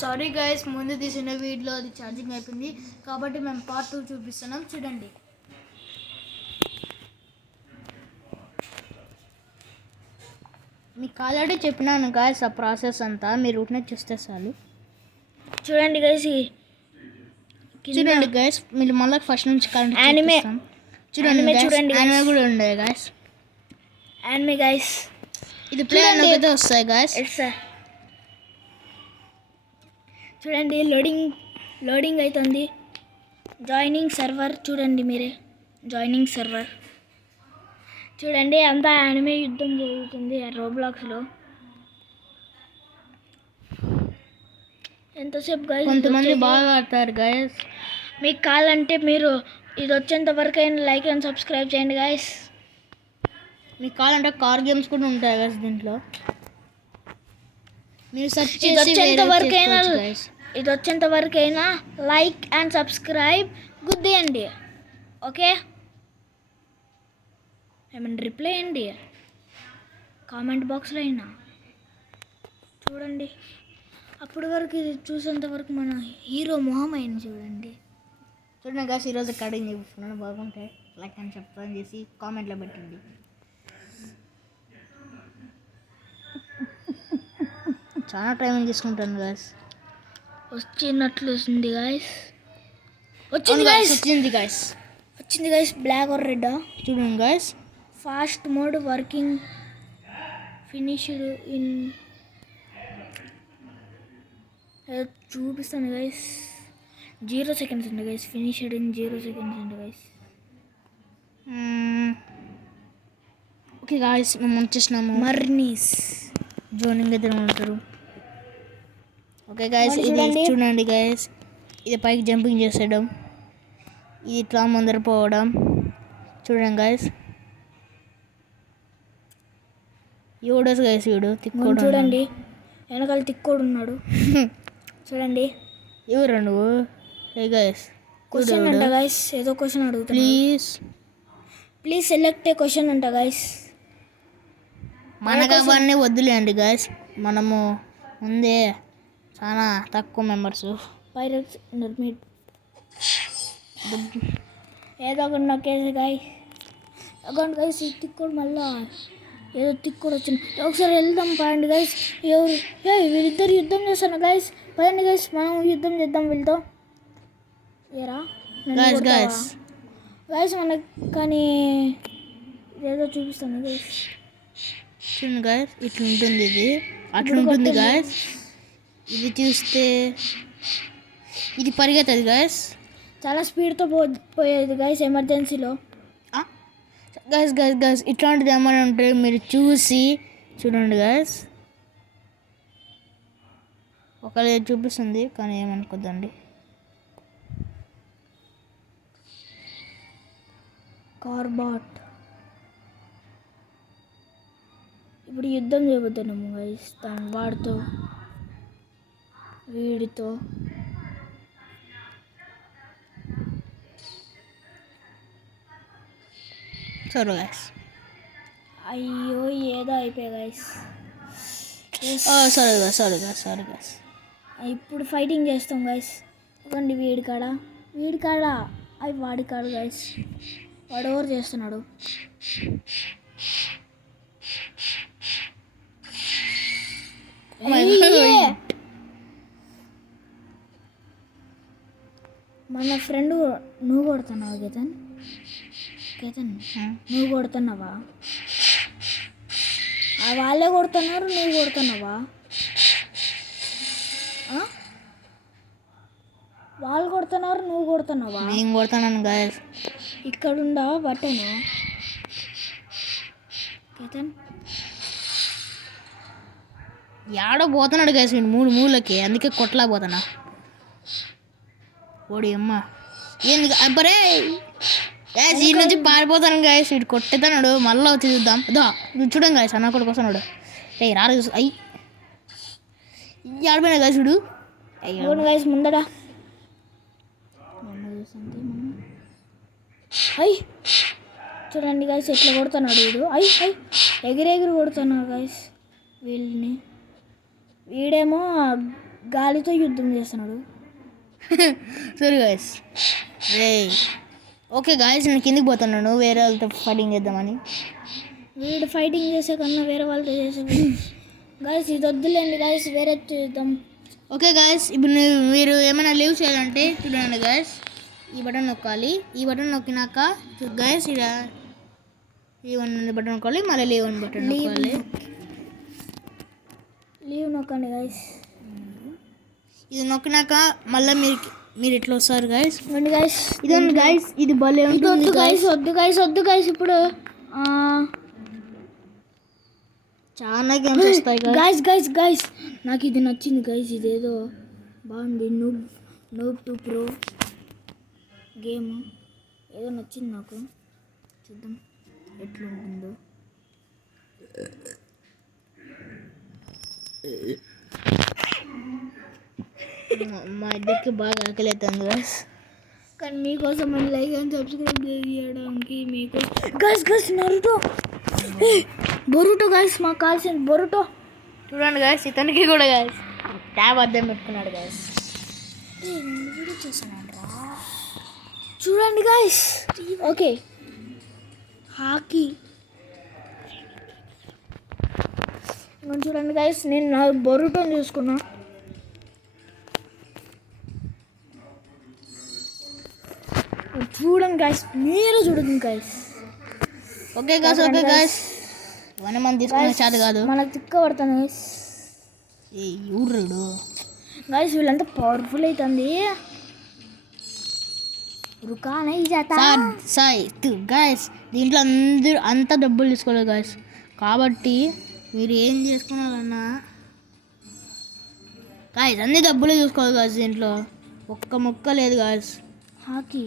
Sorry guys, ముందు తీసిన వీడియోలో అది ఛార్జింగ్ అయిపోయింది కాబట్టి మేము పార్ట్ 2 చూపిస్తున్నాం, చూడండి. మీకు ఆల్రెడీ చెప్పినాను గైస్ ఆ ప్రాసెస్ అంతా, మీరు ఉంటే చూస్తే చాలు. చూడండి గైస్, చూడండి గైస్, మీరు మళ్ళీ ఫస్ట్ నుంచి యానిమే చూడండి guys, చూడండి యానిమే కూడా ఉండే గైస్. యానిమే గైస్, ఇది ప్లే అయితే వస్తాయి గైస్. చూడండి లోడింగ్ అవుతుంది. జాయినింగ్ సర్వర్ చూడండి మీరే, జాయినింగ్ సర్వర్ చూడండి. అంతా యానిమే యుద్ధం జరుగుతుంది రోబ్లాక్స్లో. ఎంతసేపు గైస్, కొంతమంది బాగా ఆడతారు గైస్. మీకు కావాలంటే మీరు ఇది వచ్చేంత వరకు అయినా లైక్ అండ్ సబ్స్క్రైబ్ చేయండి గైస్. మీకు కావాలంటే కార్ గేమ్స్ కూడా ఉంటాయి గైస్ దీంట్లో. మీరు సెర్చ్ ఇది వచ్చేంత వరకైనా లైక్ అండ్ సబ్స్క్రైబ్ గుద్దేయండి, ఓకే? ఏమైనా రిప్లై అండి కామెంట్ బాక్స్లో అయినా చూడండి. అప్పటి వరకు ఇది చూసేంత వరకు మన హీరో మొహం అయిన చూడండి. చూడండి గైస్, ఈరోజు కటింగ్ చూపిస్తున్నాను, బాగుంటాయి. లైక్ అని చెప్తాను చేసి కామెంట్లో పెట్టండి. చాలా టైం తీసుకుంటాను గైస్. వచ్చింది గైస్ బ్లాక్ ఆర్ రెడ్ చూడండి guys. Fast mode working finished in చూపిస్తాను గైస్. 0 seconds ఉంది గైస్, ఫినిష్డ్ ఇన్ 0 seconds ఉంది గైస్. ఓకే గైస్, మేము వచ్చేసినాము. మర్నీస్ జోనింగ్ అయితే ఉంటారు. ఓకే గైస్, ఇది చూడండి గైస్, ఇది పైకి జంపింగ్ చేసేయడం, ఇది ఇట్లా ముందర పోవడం. చూడండి గైస్, ఎవడోస్ గైస్, వీడు తిక్కోడు. చూడండి వెనకాల తిక్కోడు ఉన్నాడు. చూడండి ఎవరు నువ్వు? ఏ గైస్, క్వశ్చన్ అంట గైస్, ఏదో క్వశ్చన్ అడుగుతా. ప్లీజ్ సెలెక్ట్ ఏ క్వశ్చన్ అంట గైస్. మనకు అవన్నీ వద్దులేండి గైస్, మనము ముందే చాలా తక్కువ మెంబర్స్. పైరట్స్ ఏదో ఒకటి నొక్కేసి గైస్. అకౌంట్ గైస్, తిక్కోడు మళ్ళా ఏదో తిక్కోడు వచ్చింది. ఒకసారి వెళ్దాం పదండి గైస్. ఎవరు వీళ్ళిద్దరు యుద్ధం చేస్తాను గైస్, పదండి గైస్, మనం యుద్ధం చేద్దాం వీళ్ళతో. ఏరా గైస్ మనకు కానీ ఏదో చూపిస్తాను గైస్. చూడండి గైస్, ఇట్లా ఉంటుంది, ఇది అట్లా ఉంటుంది గైస్. ఇది చూస్తే ఇది పరిగెత్తది గైస్, చాలా స్పీడ్తో పోయేది గైస్ ఎమర్జెన్సీలో. గైస్ గైస్ గైస్ ఇట్లాంటిది ఏమైనా ఉంటే మీరు చూసి చూడండి గైస్. ఒకవేళ చూపిస్తుంది కానీ ఏమనుకోద్దండి. కార్బాట్ ఇప్పుడు యుద్ధం చేయబోతున్నాము గైస్, వాడితో వీడితో. సరే గైస్, అయ్యో ఏదో అయిపోయా గైస్. Sorry guys. ఇప్పుడు ఫైటింగ్ చేస్తాం గైస్. ఇవ్వండి వీడి కాడ అవి వాడి కాడ గైస్. వాడు ఓవర్ చేస్తున్నాడు. మన ఫ్రెండ్ నువ్వు కొడుతున్నావా కేతన్? నువ్వు కొడుతున్నావా? వాళ్ళే కొడుతున్నారు, నువ్వు కొడుతున్నావా? వాళ్ళు కొడుతున్నారు, నువ్వు కొడుతున్నావా? నేను కొడుతున్నాను గైస్. ఇక్కడుండా బట్టను కేతన్ యాడో పోతున్నాడు గైస్, వీడు 3 మూలకి, అందుకే కొట్టలేకపోతున్నా. ఓడి అమ్మ ఏంది అబ్బరే గ్యాస్, ఈ నుంచి పారిపోతాను గైస్. వీడు కొట్టేతాడు, మళ్ళీ వచ్చి చూద్దాం. దా చూడండి గైస్, అన్న కొడుకు వస్తున్నాడు. రారు చూసి అయ్యి ఆడిపోయినా గైస్. వీడు గైస్ ముందడా అయ్యి చూడండి గైస్, ఎట్లా కొడుతున్నాడు వీడు. ఎగిరెగిరి కొడుతున్నాడు గైస్ వీళ్ళని. వీడేమో గాలితో యుద్ధం చేస్తున్నాడు. Sorry guys. రే ఓకే గాయస్, నేను కిందికి పోతున్నాను వేరే వాళ్ళతో ఫైటింగ్ చేద్దామని. వీడు ఫైటింగ్ చేసే కన్నా వేరే వాళ్ళతో చేసే గాయస్ ఇది వద్దులేండి గాయస్, వేరే చేద్దాం. ఓకే గాయస్, ఇప్పుడు మీరు ఏమైనా లీవ్ చేయాలంటే చూడండి గాయస్, ఈ బటన్ నొక్కాలి. ఈ బటన్ నొక్కినాక గాయస్ ఇక్కడ లీవ్ అనే బటన్ నొక్కాలి, మళ్ళీ లీవ్ అని బటన్ నొక్కాలి. లీవ్ నొక్కండి గాయస్. ఇది నొక్కినాక మళ్ళీ మీరు ఇట్లా వస్తారు గాయస్. గాయస్ ఇదండి గాయస్, ఇది భలే ఉంటుంది గాయస్. వద్దు గాయస్ ఇప్పుడు చాలా గేమ్స్ వస్తాయి గాయస్. నాకు ఇది నచ్చింది గాయస్, ఇదేదో బాగుంది. నూబ్ 2 ప్రో గేమ్ ఏదో నచ్చింది నాకు. చూద్దాం ఎట్లా ఉంటుందో. మా ఇద్దరికి బాగా ఆకలి అవుతుంది గాయస్, కానీ మీకోసం లైక్ అండ్ సబ్స్క్రైబ్ చేయడానికి మీకోసం గాయస్ బొరుటో గాయస్, మాకు కావాల్సిన బొరుటో. చూడండి గాయస్, ఇతనికి కూడా గాయస్ ట్యాబ్ అద్దం పెట్టుకున్నాడు గాయస్. చూడండి గాయస్. ఓకే హాకీ చూడండి గాయస్, నేను నా బొరుటోని చూసుకున్నా. చూడండి గాయస్, మీరు చూడండి గాయస్. ఓకే గాయస్ మనం తీసుకునే చాలు కాదు, మనకు తిక్క పడతాను గాయస్. ఏ ఊర్రుడు గాయస్ వీళ్ళంతా పవర్ఫుల్ అవుతుంది. రుకానే సాయ్ గాయస్, దీంట్లో అంతా డబ్బులు తీసుకోలేదు గాయస్. కాబట్టి మీరు ఏం చేసుకున్నారన్నా గాయస్, అన్ని డబ్బులు చూసుకోవాలి గాయస్. దీంట్లో ఒక్క మొక్క లేదు గాయస్. హాకీ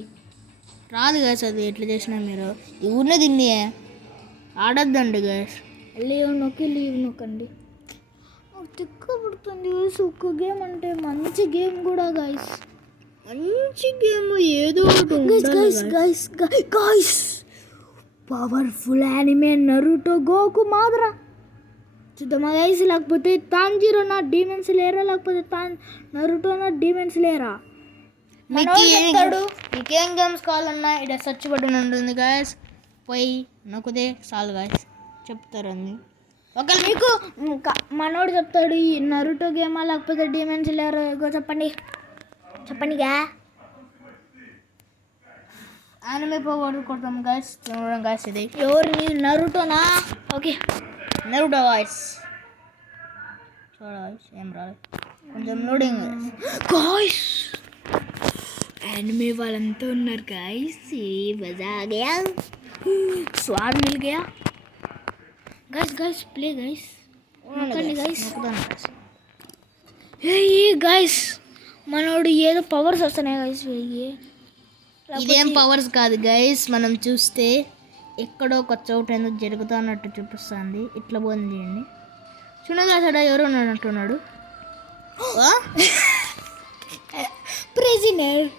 రాదు గాయస్, అది ఎట్లా చేసినా మీరు ఈ ఊరినే తిండి ఆడద్దండి గాయస్. లీవ్ నొక్కండి. తిక్క పడుతుంది గాయస్. ఒక్క గేమ్ అంటే మంచి గేమ్ కూడా గాయస్, మంచి గేమ్ ఏదో గాయస్. పవర్ఫుల్ యానిమే నరుటో గోకు మాదరా చూద్దామా గాయస్. లేకపోతే తాంజీరో నా డీమెన్స్ లేరా, లేకపోతే నరుటో నా డీమెన్స్ లేరా. మీకేం గేమ్స్ కావాలన్నా ఇక్కడ సెర్చ్ బటన్ ఉంటుంది గాయస్, పోయి నొక్కితే చాలు గాయస్, చెప్తారు అన్ని. ఒకవేళ మీకు మనోడు చెప్తాడు ఈ నరుటో గేమా లేకపోతే డీమెన్స్ లేరా చెప్పండిగా. యానిమే పోగొట్టు కొడతాం గాయస్. చూడండి గాయస్, ఇది ఎవరిని నరుటోనా? Okay Naruto guys. చూడ గాయస్, ఏం రాలేదు, కొంచెం లోడింగ్ గాయస్. एनिमे వాళ్ళంతా ఉన్నారు गाइस, ये मजा आ गया, स्वाद मिल गया गाइस प्ले गाइस ये गाइस మనోడు ఏదో పవర్స్ వస్తున్నాయి गाइस. ఇదేం పవర్స్ కాదు గాయస్, మనం చూస్తే ఎక్కడో ఒక చోట ఏదో జరుగుతున్నట్టు చూపిస్తుంది. ఇట్లా పోయింది చేయండి, చూడండి అసలు ఎవరు ఉన్నట్టున్నాడు. ప్రెసిడెంట్